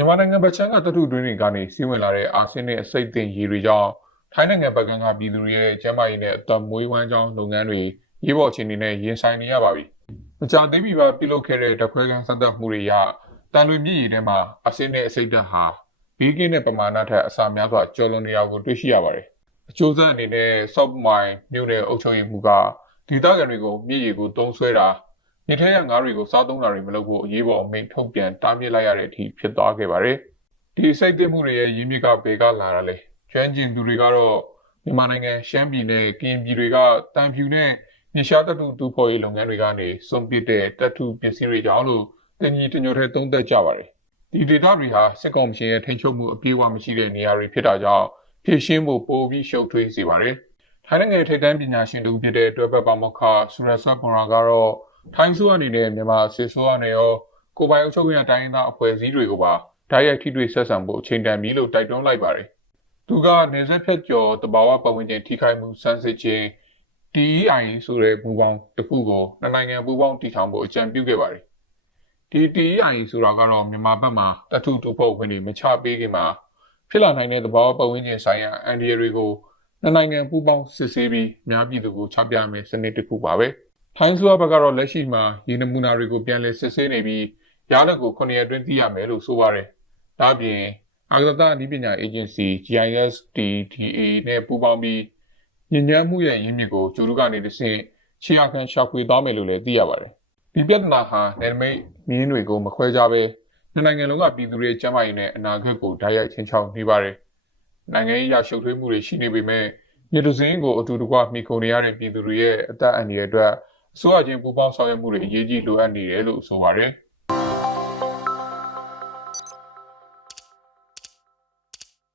မြန်မာနိုင်ငံဗချမ်းကတထုတွင်းတွေကနေစီးဝင်လာတဲ့အာဆင်းနဲ့အစိတ်တင်ရေတွေကြောင့်ထိုင်းနိုင်ငံဘက်ကကပြည်သူတွေရဲ့ကျန်းမာရေးနဲ့အသက်မွေးဝမ်းကြောင်းလုပ်ငန်းတွေရေးပေါ်အခြေအနေနဲ့ရင်ဆိုင်နေရပါပြီ။မကြာသေးမီကပြုလုပ်ခဲ့တဲ့တခွဲကန်းဆက်သက်မှုတွေရတန်လွင်မြစ်ရေထဲမှာအာဆင်းနဲ့အစိတ်ဓာတ်ဟာဘီကင်းတဲ့ပမာဏထက်အဆများစွာကျော်လွန်နေတာကိုတွေ့ရှိရပါတယ်။အကျိုးဆက်အနေနဲ့ soft mine မြို့နယ်အုပ်ချုပ်ရေးမှုကဒေသခံတွေကိုမြစ်ရေကိုတုံးဆွဲတာ မြစ်ထဲကငါးတွေကိုစားသုံးတာတွေမလုပ်ဖို့အရေးပေါ်အမိန့်ထုတ်ပြန်တားမြစ်လိုက်ရတဲ့အထိဖြစ်သွားခဲ့ပါတယ်။ဒီစိတ်သိမှုတွေရဲ့ရင်းမြစ်ကဘေကလာတာလေ။ကျွမ်းကျင်သူတွေကတော့မြန်မာနိုင်ငံရှမ်းပြည်နယ်ကရင်ပြည်တွေကတန်ဖြူနဲ့မြေရှားတတုတူဖော်ရေးလုပ်ငန်းတွေကနေစွန့်ပစ်တဲ့တတုပစ္စည်းတွေကြောင့်လို့တင်ကြီးတညိုထဲသုံးသက်ကြပါတယ်။ဒီဒေတာတွေဟာစစ်ကောင်ရှင်ရဲ့ထိန်းချုပ်မှုအပြည့်အဝမရှိတဲ့နေရာတွေဖြစ်တာကြောင့်ဖြည့်ရှင်းဖို့ပိုပြီးရှုပ်ထွေးစေပါတယ်။ထိုင်းနိုင်ငံထိပ်တန်းပညာရှင်တူဖြစ်တဲ့တွဲဘက်ပါမောက္ခဆူရဆတ်ကွန်ရာကတော့ ထိုင်းဆိုအနေနဲ့မြန်မာစစ်ဆိုးရနဲ့ရောကိုပိုင်အုပ်ချုပ်ရေးတိုင်းရင်းသားအဖွဲ့အစည်းတွေကိုပါဓာတ်ရိုက်ထိတွေ့ဆက်ဆံဖို့အချိန်တန်ပြီလို့တိုက်တွန်းလိုက်ပါတယ်။သူကနေဆက်ဖြတ်ကျော်တဘာဝပတ်ဝန်းကျင်ထိခိုက်မှုစမ်းစစ်ခြင်း DEI ဆိုတဲ့မူပေါင်းတစ်ခုကိုနှစ်နိုင်ငံပူးပေါင်းတည်ထောင်ဖို့အကြံပြုခဲ့ပါတယ်။ဒီ DEI ဆိုတာကတော့မြန်မာဘက်မှာတထုတူဖို့ဝင်နေမချပေးခင်မှာဖြစ်လာနိုင်တဲ့တဘာဝပတ်ဝန်းကျင်ဆိုင်ရာအန်ဒီရတွေကိုနှစ်နိုင်ငံပူးပေါင်းစစ်ဆေးပြီးအများပြည်သူကိုချပြမယ်စနစ်တစ်ခုပါပဲ။ ထိုင်းဆိုဘက်ကတော့လက်ရှိမှာရေနမူနာတွေကိုပြန်လည်စစ်ဆေးနေပြီးရလဒ်ကို9ရက်အတွင်းသိရမယ်လို့ဆိုပါတယ်။ဒါ့အပြင်အာဂတနည်းပညာ agency GIS TTA နဲ့ပူးပေါင်းပြီးညဉ့်ညမ်းမှုရဲ့ရင်းမြစ်ကိုကျူရုကနေတစ်ဆင့်ချီယာခံရှာဖွေသွားမယ်လို့လည်းသိရပါတယ်။ဒီပြဿနာဟာနယ်နိမိတ်မင်းတွေကိုမခွဲခြားဘဲနှစ်နိုင်ငံလုံးကပြည်သူတွေကျန်းမာရေးနဲ့အနာဂတ်ကိုဓာတ်ရိုက်ချင်းချောင်းနေပါတယ်။နိုင်ငံရေးအရှုပ်ထွေးမှုတွေရှိနေပေမဲ့မြေတူစင်းကိုအတူတကွမိခုံနေရတဲ့ပြည်သူတွေရဲ့အသက်အန္တရာယ်အတွက် အစိုးရချင်းပူးပေါင်းဆောင်ရွက်မှုတွေအရေးကြီးလိုအပ်နေတယ်လို့ဆိုပါတယ်။